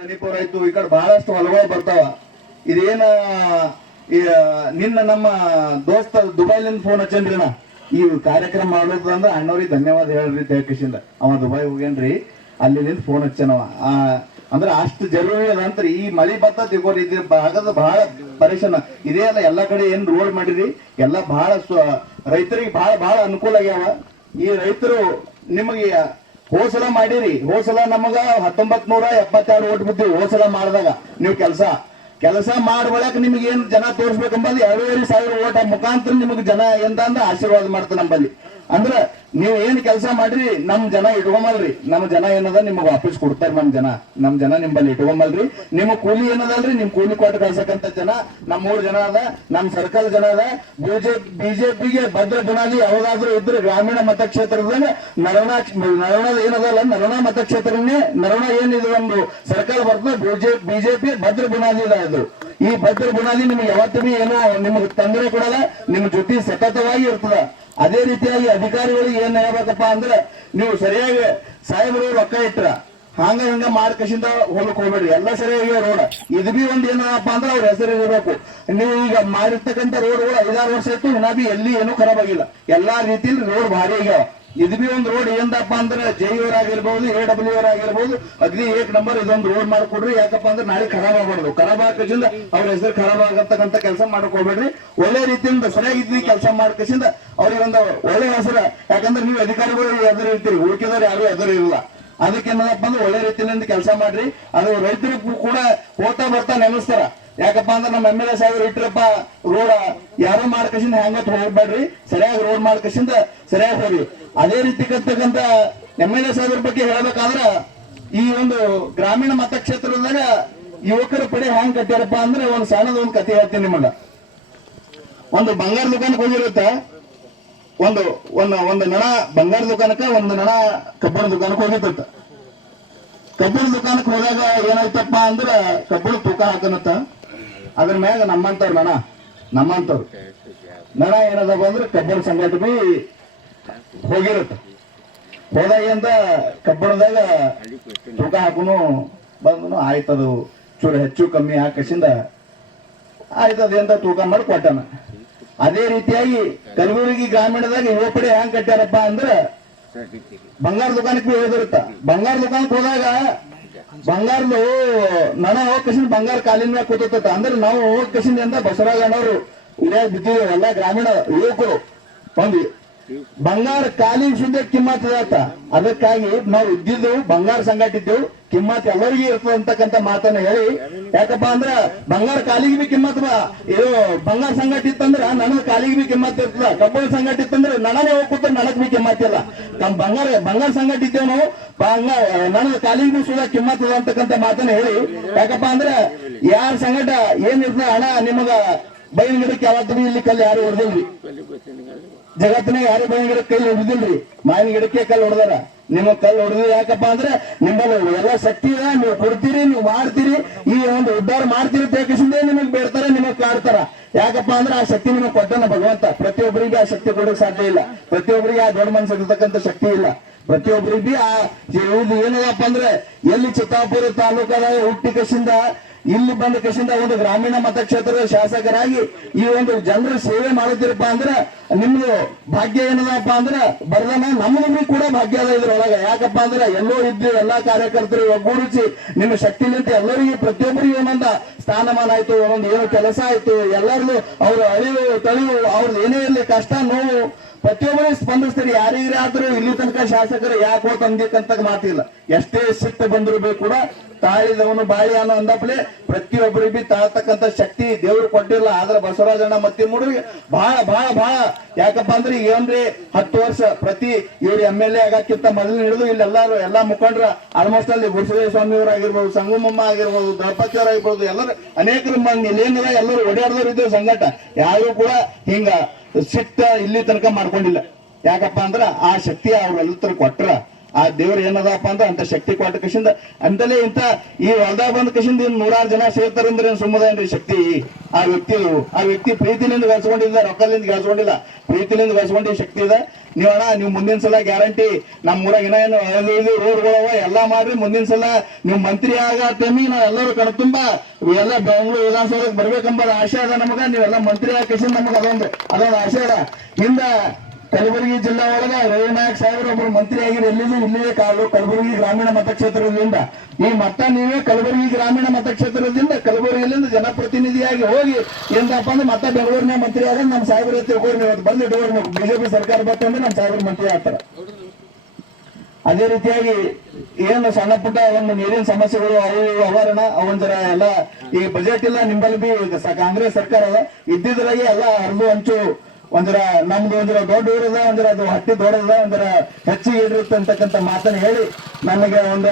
ದನಿಪುರ ಆಯ್ತು, ಈ ಕಡೆ ಬಹಳಷ್ಟು ಹೊಲಗಳು ಬರ್ತಾವ. ಇದೇನ ನಿನ್ನ ನಮ್ಮ ದೋಸ್ತ ದುಬೈಲಿಂದ ಫೋನ್ ಹಚ್ಚನ್ರಿ ನಾ ಈ ಕಾರ್ಯಕ್ರಮ ಮಾಡೋದಂದ್ರೆ ಅಣ್ಣವ್ರಿಗೆ ಧನ್ಯವಾದ ಹೇಳ್ರಿ ತೇಕಿಸಿಂದ. ಅವ ದುಬೈ ಹೋಗ್ಯನ್ರಿ, ಅಲ್ಲಿಂದ ಫೋನ್ ಹಚ್ಚನವ. ಅಂದ್ರೆ ಅಷ್ಟು ಜರೂರಿ ಅದಂತ್ರಿ. ಈ ಮಳಿ ಬತ್ತ ತಿಗೋರಿ ಇದು ಭಾಗದ ಬಹಳ ಪರೇಶಾನ ಇದೇ ಅಲ್ಲ. ಎಲ್ಲಾ ಕಡೆ ಏನ್ ರೋಡ್ ಮಾಡಿರಿ ಎಲ್ಲ ಬಹಳ ರೈತರಿಗೆ ಬಹಳ ಬಹಳ ಅನುಕೂಲ ಆಗ್ಯಾವ. ಈ ರೈತರು ನಿಮಗೆ ಹೋಸಲ ಮಾಡಿರಿ. ಹೋಸಲ ನಮಗ 1972 ಓಟ್ ಬಿದ್ದೀವಿ. ಹೋಸಲ ಮಾಡಿದಾಗ ನೀವು ಕೆಲಸ ಮಾಡ್ಬಳಕ್ ನಿಮ್ಗೆ ಏನ್ ಜನ ತೋರಿಸ್ಬೇಕಂಬಲ್ಲಿ 2,500 ಓಟ ಮುಖಾಂತರ ನಿಮಗೆ ಜನ ಎಂತ ಅಂದ ಆಶೀರ್ವಾದ ಮಾಡ್ತಾರೆ ನಂಬಲ್ಲಿ. ಅಂದ್ರ ನೀವ್ ಏನ್ ಕೆಲಸ ಮಾಡ್ರಿ ನಮ್ ಜನ ಇಟ್ಕೊಂಬಲ್ರಿ. ನಮ್ ಜನ ಏನದ ನಿಮಗ್ ವಾಪಸ್ ಕೊಡ್ತಾರ. ನಮ್ ಜನ ನಿಂಬಲ್ಲಿ ಇಟ್ಕೊಂಬಲ್ರಿ. ನಿಮ್ ಕೂಲಿ ಏನದಲ್ರಿ, ನಿಮ್ ಕೂಲಿ ಕೊಟ್ಟು ಕಳ್ಸಕ್ಕಂತ ಜನ ನಮ್ಮೂರ್ ಜನ ಅದ, ನಮ್ ಸರ್ಕಲ್ ಜನ ಅದ. ಬಿಜೆಪಿಗೆ ಭದ್ರ ಬುನಾದಿ ಯಾವ್ದಾದ್ರು ಇದ್ರೆ ಗ್ರಾಮೀಣ ಮತಕ್ಷೇತ್ರದಾಗ ನರವಣ ಏನದಲ್ಲ, ನರವಣ ಮತಕ್ಷೇತ್ರನೇ ನರವಣ ಏನಿದೆ ಒಂದು ಸರ್ಕಲ್ ಬರ್ತದೆ. ಬಿಜೆಪಿ ಭದ್ರ ಬುನಾದಿ ಇದೆ. ಅದು ಈ ಭದ್ರ ಬುನಾದಿ ನಿಮ್ಗೆ ಯಾವತ್ತೂ ಏನೋ ನಿಮ್ಗೆ ತೊಂದರೆ ಕೊಡಲ್ಲ, ನಿಮ್ ಜೊತೆ ಸತತವಾಗಿ ಇರ್ತದ. ಅದೇ ರೀತಿಯಾಗಿ ಅಧಿಕಾರಿಗಳಿಗೆ ಏನ್ ಹೇಳ್ಬೇಕಪ್ಪ ಅಂದ್ರೆ, ನೀವು ಸರಿಯಾಗಿ ಸಾಹೇಬರು ರೊಕ್ಕ ಇಟ್ರ ಹಿಂಗ ಮಾಡ್ಕಸಿಂದ ಹೊಲಕ್ ಹೋಗ್ಬೇಡ್ರಿ. ಎಲ್ಲ ಸರಿಯಾಗಿ ರೋಡ್ ಇದು ಬಿ ಒಂದ್ ಏನಪ್ಪ ಅಂದ್ರೆ ಅವ್ರ ಹೆಸರು ಇರಬೇಕು. ನೀವು ಈಗ ಮಾಡಿರ್ತಕ್ಕಂಥ ರೋಡ್ಗಳು 5-6 ವರ್ಷ ಆಯ್ತು, ಇನ್ನ ಬಿ ಎಲ್ಲಿ ಏನೂ ಖರಾಬ್ ಆಗಿಲ್ಲ. ಎಲ್ಲಾ ರೀತಿಯಲ್ಲಿ ರೋಡ್ ಭಾರಿ ಆಗ್ಯಾವ. ಇದು ಬಿ ಒಂದು ರೋಡ್ ಏನಪ್ಪ ಅಂದ್ರೆ JUR ಆಗಿರ್ಬಹುದು, AWR ಆಗಿರ್ಬಹುದು, ಅಗ್ರಿ 1 ನಂಬರ್ ಇದೊಂದು ರೋಡ್ ಮಾಡ್ಕೊಡ್ರಿ. ಯಾಕಪ್ಪ ಅಂದ್ರೆ ನಾಳೆ ಖರಾಬ್ ಆಗ್ಬಾರ್ದು. ಖರಾಬ್ ಆಗದಿಂದ ಅವ್ರ ಹೆಸರು ಖರಾಬ್ ಆಗತಕ್ಕಂತ ಕೆಲಸ ಮಾಡಕ್ ಹೋಗ್ಬೇಡ್ರಿ. ಒಳ್ಳೆ ರೀತಿಯಿಂದ ಸರಿಯಾಗಿ ಕೆಲಸ ಮಾಡ್ಕಸಿಂದ ಅವ್ರಿಗೆ ಒಂದು ಒಳ್ಳೆ ಹೆಸರು. ಯಾಕಂದ್ರೆ ನೀವು ಅಧಿಕಾರಿಗಳು ಎದುರು ಇರ್ತೀರಿ, ಉಳಿಕೆದವ್ರು ಯಾರು ಎದುರು ಇರಲ್ಲ. ಅದಕ್ಕೆ ಏನಪ್ಪ ಅಂದ್ರೆ ಒಳ್ಳೆ ರೀತಿಯಿಂದ ಕೆಲಸ ಮಾಡ್ರಿ. ಅದು ರೈತರಿಗೂ ಕೂಡ ಹೋಗ್ತಾ ಬರ್ತಾ ನೆನೆಸ್ತಾರ. ಯಾಕಪ್ಪ ಅಂದ್ರೆ ನಮ್ಮ MLA ಸಾಹೇಬರು ಇಟ್ರಪ್ಪ ರೋಡ್ ಯಾರು ಮಾಡ್ಕಸಿಂದ ಹೆಂಗತ್ ಹೋಗ್ಬೇಡ್ರಿ, ಸರಿಯಾಗಿ ರೋಡ್ ಮಾಡ್ಕಸಿಂದ ಸರಿಯಾಗಿ ಹೋಗ್ರಿ. ಅದೇ ರೀತಿ ಕರ್ತಕ್ಕಂತ MLA ಸಾಹೇಬ್ರ ಬಗ್ಗೆ ಹೇಳ್ಬೇಕಾದ್ರ, ಈ ಒಂದು ಗ್ರಾಮೀಣ ಮತಕ್ಷೇತ್ರದಾಗ ಯುವಕರ ಪಡೆ ಹೆಂಗ್ ಕಟ್ಟ್ಯಾರಪ್ಪ ಅಂದ್ರೆ ಒಂದ್ ಸಣ್ಣದ ಒಂದ್ ಕತೆ ಹೇಳ್ತೀನಿ ನಿಮಗ. ಒಂದು ಬಂಗಾರ ದುಕಾನಕ್ಕೆ ಹೋಗಿರುತ್ತ, ಒಂದು ನಣ ಬಂಗಾರ ದುಕಾನಕ್ಕ, ಒಂದು ನಣ ಕಬ್ಬಣ ದುಕಾನಕ್ಕೆ ಹೋಗಿತ್ತ. ಕಬ್ಬಣ ದುಕಾನಕ್ಕೆ ಹೋದಾಗ ಏನಾಯ್ತಪ್ಪ ಅಂದ್ರ ಕಬ್ಬಣ ತೂಕ ಹಾಕನತ್ತ. ಅದ್ರ ಮ್ಯಾಗ ನಮ್ಮಂತವ್ರು ನಣ ಏನದಪ್ಪ ಅಂದ್ರೆ ಕಬ್ಬಣ ಸಂಘಟ ಬಿ ಹೋಗಿರುತ್ತ. ಹೋದಾಗಿಂದ ಕಬ್ಬಣದಾಗ ತೂಕ ಹಾಕುನು ಬಂದನು. ಆಯ್ತದು ಚೂರು ಹೆಚ್ಚು ಕಮ್ಮಿ ಹಾಕಿಸಿಂದ ಆಯ್ತದ ತೂಕ ಮಾಡಿ ಕೊಟ್ಟನ. ಅದೇ ರೀತಿಯಾಗಿ ಕಲಬುರಗಿ ಗ್ರಾಮೀಣದಾಗ ಯುವಪಡೆ ಹೆಂಗ್ ಕಟ್ಟ್ಯಾರಪ್ಪ ಅಂದ್ರೆ, ಬಂಗಾರ ದುಕಾನಕ್ಕೆ ಹೋಗಿರುತ್ತ. ಬಂಗಾರ ದುಕಾನಕ್ಕೆ ಹೋದಾಗ ಬಂಗಾರದು ನಣ ಹೋಗಕಸಿಂದ ಬಂಗಾರ ಕಾಲಿನ ಮ್ಯಾಗ ಕೂತ. ಅಂದ್ರೆ ನಾವು ಹೋಗಕಸಿಂದ ಬಸವರಾಜಣ್ಣವರು ಇದ್ಯಾಗ ಬಿದ್ದಿದ್ದೇವೆ. ಎಲ್ಲ ಗ್ರಾಮೀಣ ಯುವಕರು ಒಂದು ಬಂಗಾರ ಕಾಲಿಗೆ ಸುದ್ದ ಕಿಮ್ಮತ್ ಇದಾತ. ಅದಕ್ಕಾಗಿ ನಾವು ಇದ್ದಿದ್ದೆವು ಬಂಗಾರ ಸಂಘಟ ಇದ್ದೆವು, ಕಿಮ್ಮತ್ ಎಲ್ಲರಿಗೂ ಇರ್ತದೆ ಅಂತಕ್ಕಂಥ ಮಾತನ್ನ ಹೇಳಿ. ಯಾಕಪ್ಪ ಅಂದ್ರ ಬಂಗಾರ ಕಾಲಿಗೆ ಬಿ ಕಿಮ್ಮತ್ ಇದು ಬಂಗಾರ ಸಂಘಟ ಇತ್ತಂದ್ರ ನನಗ ಕಾಲಿಗೆ ಬಿ ಕಿಮ್ಮತ್ ಇರ್ತದ. ಕಬ್ಬಣ ಸಂಘಟ ಇತ್ತಂದ್ರೆ ನನನೇ ಹೋಗ್ಕೂತ ನನಗ್ ಬಿ ಕಿಮ್ಮತ್ ಇಲ್ಲ. ನಮ್ ಬಂಗಾರ ಸಂಘಟ ಇದ್ದೇವೆ ನಾವು, ನನಗ ಕಾಲಿಗೆ ಬಿ ಸುದ ಕಿಮ್ಮತ್ ಇದೆ ಅಂತಕ್ಕಂಥ ಮಾತನ್ನ ಹೇಳಿ. ಯಾಕಪ್ಪ ಅಂದ್ರೆ ಯಾರ ಸಂಘಟ ಏನಿರ್ತದ ಹಣ ನಿಮಗ ಬೈನ ಗಿಡಕ್ಕೆ ಯಾವತ್ತು ಬಿ ಇಲ್ಲಿ ಕಲ್ಲು ಯಾರು ಹೊಡೆದಿಲ್ರಿ. ಜಗತ್ತಿನಾಗ ಯಾರು ಬೈನ ಗಿಡಕ್ಕೆ ಕಲ್ಲು ಹೊಡೆದಿಲ್ರಿ. ಮಾವಿನ ಗಿಡಕ್ಕೆ ಕಲ್ಲು ಹೊಡೆದಾರ, ನಿಮಗ್ ಕಲ್ಲು ಹೊಡೆದು. ಯಾಕಪ್ಪ ಅಂದ್ರೆ ನಿಮ್ಮಲ್ಲಿ ಎಲ್ಲ ಶಕ್ತಿ ಇದೆ, ನೀವು ಕೊಡ್ತೀರಿ, ನೀವು ಮಾಡ್ತೀರಿ, ಈ ಒಂದು ಉದ್ಧಾರ ಮಾಡ್ತೀರಿ. ಬೇಕಿಸಿಂದೇ ನಿಮಗ್ ಬೇಡ್ತಾರ, ನಿಮಗ್ ಕಾಡ್ತಾರ. ಯಾಕಪ್ಪ ಅಂದ್ರೆ ಆ ಶಕ್ತಿ ನಿಮಗ್ ಕೊಟ್ಟನ ಭಗವಂತ. ಪ್ರತಿಯೊಬ್ಬರಿಗೆ ಆ ಶಕ್ತಿ ಕೊಡೋಕೆ ಸಾಧ್ಯ ಇಲ್ಲ. ಪ್ರತಿಯೊಬ್ಬರಿಗೆ ಆ ದೊಡ್ಡ ಮನಸ್ಸು ಇರ್ತಕ್ಕಂಥ ಶಕ್ತಿ ಇಲ್ಲ. ಪ್ರತಿಯೊಬ್ಬರಿಗೆ ಇದು ಏನದಪ್ಪ ಅಂದ್ರೆ, ಎಲ್ಲಿ ಚಿತ್ತಾಪುರ ತಾಲೂಕದಾಗ ಹುಟ್ಟಿ ಕಸಿಂದ ಇಲ್ಲಿ ಬಂದ ಕಸಿಂದ ಒಂದು ಗ್ರಾಮೀಣ ಮತಕ್ಷೇತ್ರದ ಶಾಸಕರಾಗಿ ಈ ಒಂದು ಜನರ ಸೇವೆ ಮಾಡುತ್ತೀರಪ್ಪ ಅಂದ್ರೆ ನಿಮ್ದು ಭಾಗ್ಯ ಏನದಪ್ಪ ಅಂದ್ರೆ ಬರ್ದನ. ನಮಗೂ ಕೂಡ ಭಾಗ್ಯ ಅದ ಇದ್ರೊಳಗ. ಯಾಕಪ್ಪ ಅಂದ್ರೆ ಎಲ್ಲೋ ಇದ್ದು ಎಲ್ಲಾ ಕಾರ್ಯಕರ್ತರು ಒಗ್ಗೂಡಿಸಿ ನಿಮ್ಮ ಶಕ್ತಿಲಿಂತ ಎಲ್ಲರಿಗೆ ಪ್ರತಿಯೊಬ್ಬರಿಗೆ ಒಂದೊಂದು ಸ್ಥಾನಮಾನ ಆಯ್ತು, ಒಂದೊಂದು ಏನೋ ಕೆಲಸ ಆಯ್ತು. ಎಲ್ಲರಿಗೂ ಅವ್ರ ಅಳಿವು ತಳಿವು ಅವ್ರದ್ದು ಏನೇ ಇರಲಿ ಕಷ್ಟ ನೋವು ಪ್ರತಿಯೊಬ್ಬರಿಗೆ ಸ್ಪಂದಿಸ್ತಾರೆ. ಯಾರಿಗಾದ್ರೂ ಇಲ್ಲಿ ತನಕ ಶಾಸಕರು ಯಾಕೆ ಹೋತ ಅಂದಿಕ್ಕಂತ ಮಾತಿಲ್ಲ. ಎಷ್ಟೇ ಸಿಟ್ಟು ಬಂದಿರ್ಬೇಕು ಕೂಡ ತಾಳಿದವನು ಬಾಳಿ ಅನ್ನೋ ಅಂದಪ್ಲೆ ಪ್ರತಿಯೊಬ್ಬರಿಗೆ ಬಿ ತಾಳ್ತಕ್ಕಂಥ ಶಕ್ತಿ ದೇವ್ರು ಕೊಟ್ಟಿಲ್ಲ. ಆದ್ರೆ ಬಸವರಾಜಣ್ಣ ಮತ್ತೆ ಮೂಡ್ರಿಗೆ ಬಹಳ ಬಹಳ ಬಹಳ. ಯಾಕಪ್ಪ ಅಂದ್ರೆ ಏನ್ರಿ 10 ವರ್ಷ ಪ್ರತಿ ಇವ್ರು MLA ಆಗಕ್ಕಿಂತ ಮೊದಲು ಹಿಡಿದು ಇಲ್ಲೆಲ್ಲಾರು ಎಲ್ಲಾ ಮುಖಂಡ್ರ ಆಲ್ಮೋಸ್ಟ್ ಅಲ್ಲಿ ಗುರುಸಿದ್ದೇಶ್ವರ ಸ್ವಾಮಿಯವರಾಗಿರ್ಬೋದು, ಸಂಗಮಮ್ಮ ಆಗಿರ್ಬೋದು, ದಳಪತಿ ಅವರಾಗಿರ್ಬೋದು, ಎಲ್ಲರೂ ಅನೇಕರು ಇಲ್ಲೇನದ ಎಲ್ಲರೂ ಓಡಾಡದವ್ರು ಇದ್ದೇವೆ ಸಂಘಟ. ಯಾರು ಕೂಡ ಹಿಂಗ ಸಿಟ್ಟ ಇಲ್ಲಿ ತನಕ ಮಾಡ್ಕೊಂಡಿಲ್ಲ. ಯಾಕಪ್ಪ ಅಂದ್ರ ಆ ಶಕ್ತಿ ಅವ್ರೆಲ್ಲರ ಕೊಟ್ರ ಆ ದೇವ್ರು ಏನದಪ್ಪ ಅಂದ್ರೆ ಅಂತ ಶಕ್ತಿ ಕೊಟ್ಟ ಕಶಿಂದ ಅಂತಲೇ ಇಂತ ಈ ಹೊಲ್ದಾಗ ಬಂದ ಕಶಿಂದ ಇನ್ 100 ಜನ ಸೇರ್ತಾರಂದ್ರೆ ಸುಮ್ಮದೇನ್ರಿ ಶಕ್ತಿ ಆ ವ್ಯಕ್ತಿ ಪ್ರೀತಿಲಿಂದ ಗಳಿಸ್ಕೊಂಡಿಲ್ಲ, ರೊಕ್ಕಲಿಂದ ಗಳಿಸ್ಕೊಂಡಿಲ್ಲ, ಪ್ರೀತಿಲಿಂದ ಗಳಿಸ್ಕೊಂಡಿ ಶಕ್ತಿ ಇದೆ. ನೀವು ಮುಂದಿನ ಸಲ ಗ್ಯಾರಂಟಿ ನಮ್ಮ ಊರಾಗ ಏನು ರೋಡ್ಗಳವ ಎಲ್ಲಾ ಮಾಡ್ರಿ. ಮುಂದಿನ ಸಲ ನೀವು ಮಂತ್ರಿ ಆಗ ಟೈಮಿಗೆ ನಾವ್ ಎಲ್ಲರೂ ಕಣ್ತುಂಬ ಎಲ್ಲ ಬೆಂಗಳೂರು ವಿಧಾನಸೌಧಕ್ಕೆ ಬರ್ಬೇಕಂಬ ಆಶೆ ಅದ ನಮಗ. ನೀವೆಲ್ಲ ಮಂತ್ರಿ ಆಗ ಕಶಿಂದ ನಮಗ ಅದೊಂದು ಆಶೆ ಅದ. ಹಿಂದ ಕಲಬುರಗಿ ಜಿಲ್ಲಾ ಒಳಗ ರವಿನಾಯಕ್ ಸಾಹೇಬ್ರು ಒಬ್ಬರು ಮಂತ್ರಿ ಆಗಿರೋ ಇಲ್ಲಿದೆ ಕಲಬುರಗಿ ಗ್ರಾಮೀಣ ಮತಕ್ಷೇತ್ರದಿಂದ. ಈ ಮತ ನೀವೇ ಕಲಬುರಗಿ ಗ್ರಾಮೀಣ ಮತಕ್ಷೇತ್ರದಿಂದ ಕಲಬುರಗಿಯಿಂದ ಜನಪ್ರತಿನಿಧಿಯಾಗಿ ಹೋಗಿ ಏನಪ್ಪ ಅಂದ್ರೆ ಮತ ಬೆಂಗಳೂರಿನ ಮಂತ್ರಿ ಆಗ ನಮ್ಮ ಸಾಹೇಬ್ರ ತಿಳ್ಕೊರಿ, ನೀವು ಬಂದು ಇಡುವರಿ, ನೀವು ಬಿಜೆಪಿ ಸರ್ಕಾರ ಬರ್ತಂದ್ರೆ ನಮ್ಮ ಸಾಹೇಬ್ರ ಮಂತ್ರಿ ಆಗ್ತಾರ. ಅದೇ ರೀತಿಯಾಗಿ ಏನು ಸಣ್ಣ ಪುಟ್ಟ ಒಂದು ನೀರಿನ ಸಮಸ್ಯೆಗಳು ಅವು ಅವರಣ ಅವಂತರ ಎಲ್ಲ ಈ ಬಜೆಟ್ ಇಲ್ಲ ನಿಂಬಲ್ಲಿ ಬಿ ಕಾಂಗ್ರೆಸ್ ಸರ್ಕಾರ ಅದ ಇದ್ದಿದ್ರಾಗೆ ಎಲ್ಲ ಹರಿದು ಹಂಚು ಒಂದರ ನಮ್ದು ದೊಡ್ಡ ಊರದ ಅದು ಹಟ್ಟಿ ದೊಡ್ಡದ ಹೆಚ್ಚಿಗೆ ಇರುತ್ತೆ ಅಂತಕ್ಕಂಥ ಮಾತನ್ನ ಹೇಳಿ ನನಗೆ ಒಂದು